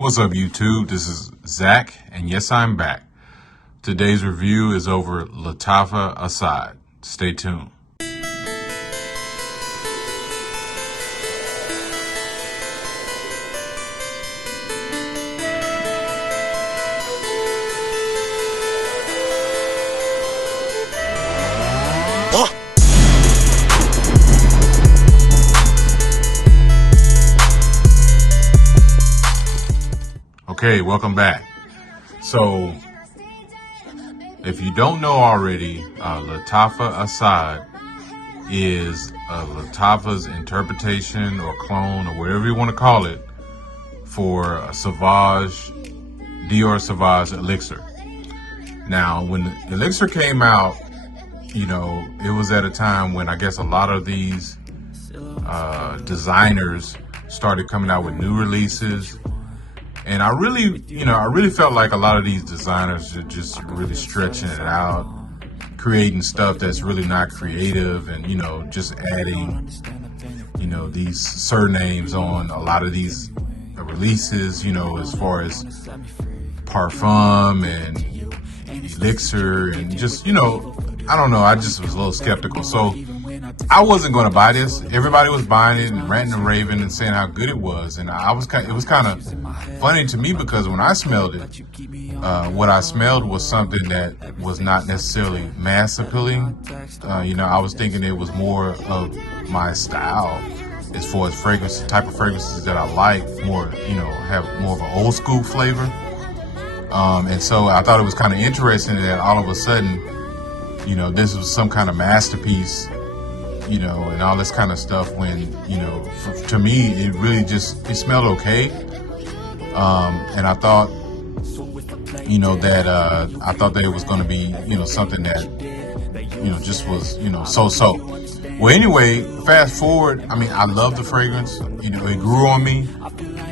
What's up, YouTube? This is Zach, and yes, I'm back. Today's review is over Lattafa Asad. Stay tuned. Okay, welcome back. So, if you don't know already, Lattafa Asad is Lattafa's interpretation or clone or whatever you want to call it for a Dior Sauvage Elixir. Now, when the Elixir came out, you know, it was at a time when I guess a lot of these designers started coming out with new releases. And I really felt like a lot of these designers are just really stretching it out, creating stuff that's really not creative, and, you know, just adding, you know, these surnames on a lot of these releases, you know, as far as parfum and elixir and just, you know, I don't know. I just was a little skeptical. So I wasn't going to buy this. Everybody was buying it and ranting and raving and saying how good it was. And it was kind of funny to me because when I smelled it, what I smelled was something that was not necessarily mass appealing. You know, I was thinking it was more of my style as far as fragrance, type of fragrances that I like, more, you know, have more of an old school flavor. And so I thought it was kind of interesting that all of a sudden, you know, this was some kind of masterpiece, you know, and all this kind of stuff when, you know, to me, it really just, it smelled okay. And I thought, you know, that it was going to be, you know, something that, you know, just was, you know, so. Well, anyway, fast forward, I mean, I love the fragrance. You know, it grew on me.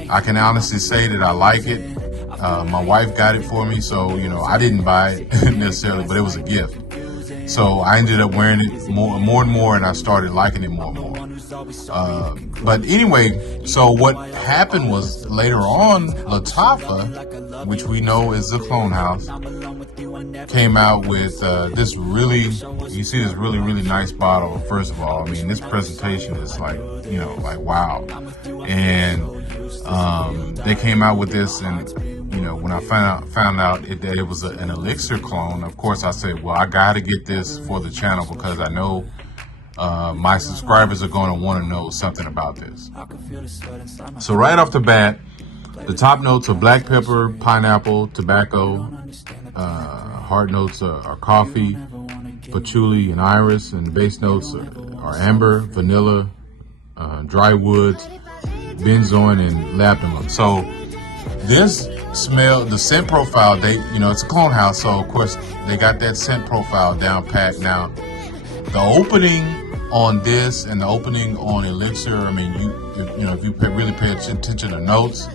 I can honestly say that I like it. My wife got it for me, so, you know, I didn't buy it necessarily, but it was a gift. So I ended up wearing it more and more, and I started liking it more and more. But anyway, so what happened was later on, Lattafa, which we know is the clone house, came out with this really, you see this really, really nice bottle. First of all, I mean, this presentation is like, you know, like wow. And they came out with this, and you know, when I found out that it was an elixir clone, of course I said, well, I got to get this for the channel because I know my subscribers are going to want to know something about this. So right off the bat, the top notes are black pepper, pineapple, tobacco. Hard notes are coffee, patchouli, and iris. And the base notes are amber, vanilla, dry woods, benzoin, and labdanum. So this smell, the scent profile, you know, it's a clone house, so of course they got that scent profile down pat. Now, the opening on this and the opening on Elixir, I mean, you know, if you really pay attention to notes,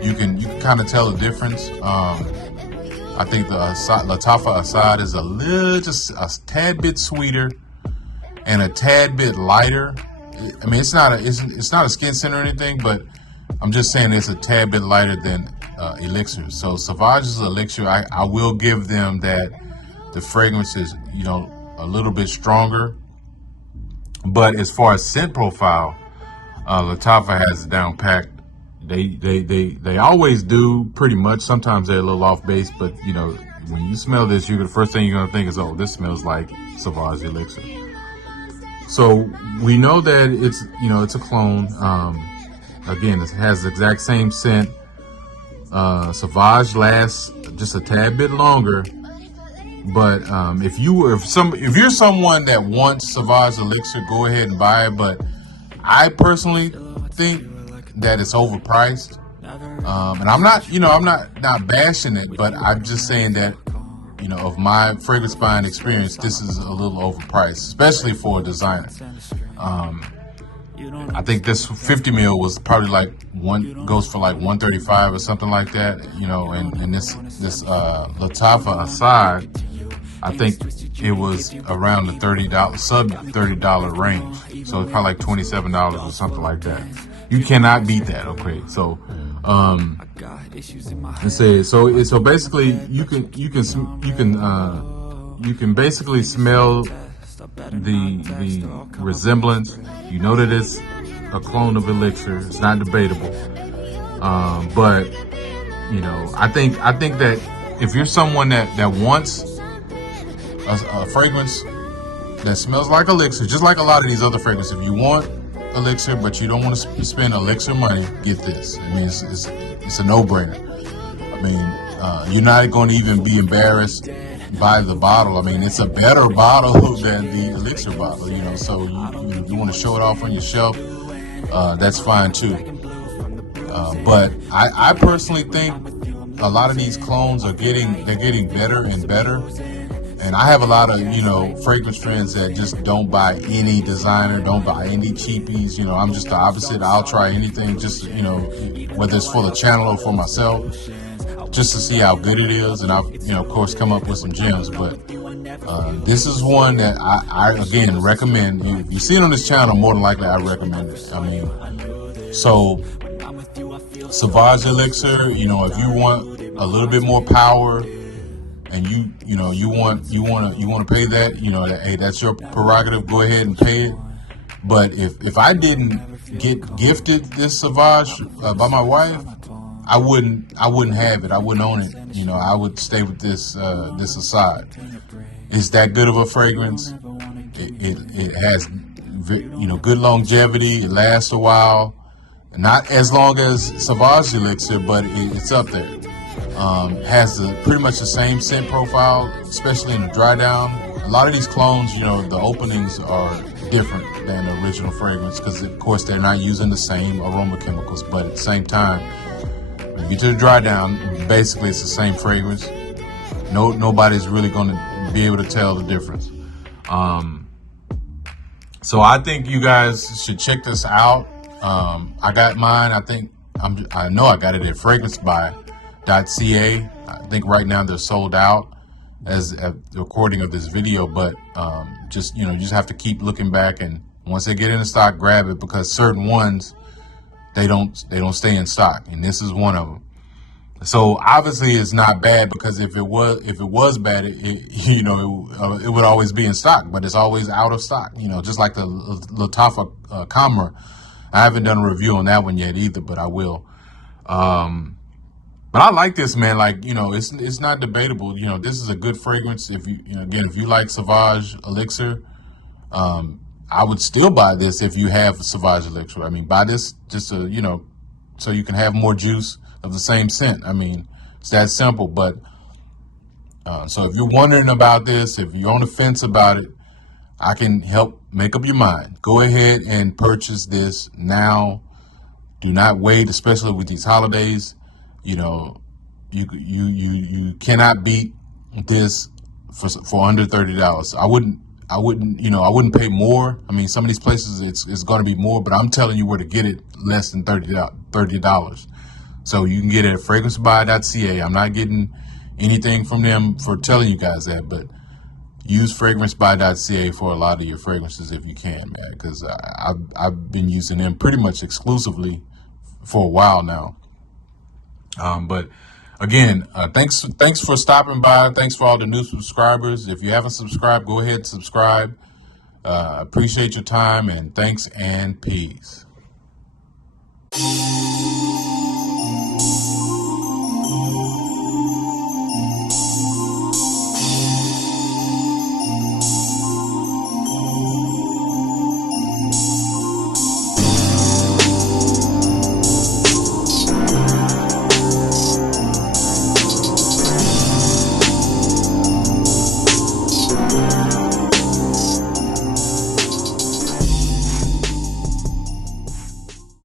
you can kind of tell the difference. I think the Lattafa Asad is just a tad bit sweeter and a tad bit lighter. I mean, it's not a skin scent or anything, but I'm just saying it's a tad bit lighter than Elixir. So Sauvage's Elixir, I will give them that the fragrance is, you know, a little bit stronger. But as far as scent profile, Lattafa has it down packed. They always do pretty much. Sometimes they're a little off base, but you know, when you smell this, the first thing you're gonna think is, oh, this smells like Sauvage Elixir. So we know that it's, you know, it's a clone. Again, it has the exact same scent. Sauvage lasts just a tad bit longer, but if you're someone that wants Sauvage Elixir, go ahead and buy it. But I personally think that it's overpriced, and I'm not bashing it, but I'm just saying that, you know, of my fragrance buying experience, this is a little overpriced, especially for a designer. I think this 50 mil was probably like goes for like $135 or something like that, you know, and this Lattafa Asad, I think it was around the sub $30 range. So it's probably like $27 or something like that. You cannot beat that, okay? So It says so basically you can basically smell the resemblance. You know that it's a clone of Elixir. It's not debatable. But you know, I think that if you're someone that wants a fragrance that smells like Elixir, just like a lot of these other fragrances, if you want Elixir but you don't want to spend Elixir money, get this. I mean, it's a no-brainer. I mean, you're not going to even be embarrassed by the bottle. I mean, it's a better bottle than the Elixir bottle, you know. So you want to show it off on your shelf, that's fine too. But I personally think a lot of these clones are getting better and better. And I have a lot of, you know, fragrance friends that just don't buy any designer, don't buy any cheapies. You know, I'm just the opposite. I'll try anything, just, you know, whether it's for the channel or for myself, just to see how good it is. And I've, you know, of course, come up with some gems. But this is one that I again, recommend. If you see it on this channel, more than likely I recommend it. I mean, so Sauvage Elixir, you know, if you want a little bit more power, and you want to pay that, you know, hey, that's your prerogative. Go ahead and pay it. But if I didn't get gifted this Sauvage by my wife, I wouldn't have it. I wouldn't own it. You know, I would stay with this Asad. It's that good of a fragrance. It has, you know, good longevity. It lasts a while. Not as long as Sauvage Elixir, but it's up there. Has pretty much the same scent profile, especially in the dry down. A lot of these clones, you know, the openings are different than the original fragrance because, of course, they're not using the same aroma chemicals. But at the same time, when you get to the dry down, basically it's the same fragrance. Nobody's really going to be able to tell the difference. So I think you guys should check this out. I got mine. I know I got it at FragranceBuy.ca. I think right now they're sold out as at the recording of this video, but just, you know, you just have to keep looking back, and once they get into stock, grab it, because certain ones they don't stay in stock, and this is one of them. So obviously it's not bad, because if it was bad, you know, it would always be in stock, but it's always out of stock, you know, just like the Lattafa Camera. I haven't done a review on that one yet either, but I will. But I like this, man. Like, you know, it's not debatable. You know, this is a good fragrance. If you know, again, if you like Sauvage Elixir, I would still buy this if you have Sauvage Elixir. I mean, buy this just to, you know, so you can have more juice of the same scent. I mean, it's that simple. But so if you're wondering about this, if you're on the fence about it, I can help make up your mind. Go ahead and purchase this now. Do not wait, especially with these holidays. You know, you cannot beat this for under $30. I wouldn't pay more. I mean, some of these places it's going to be more, but I'm telling you where to get it less than $30. So you can get it at FragranceBuy.ca. I'm not getting anything from them for telling you guys that, but use FragranceBuy.ca for a lot of your fragrances if you can, man, because I've been using them pretty much exclusively for a while now. But again, thanks for stopping by. Thanks for all the new subscribers. If you haven't subscribed, go ahead and subscribe. Appreciate your time, and thanks and peace.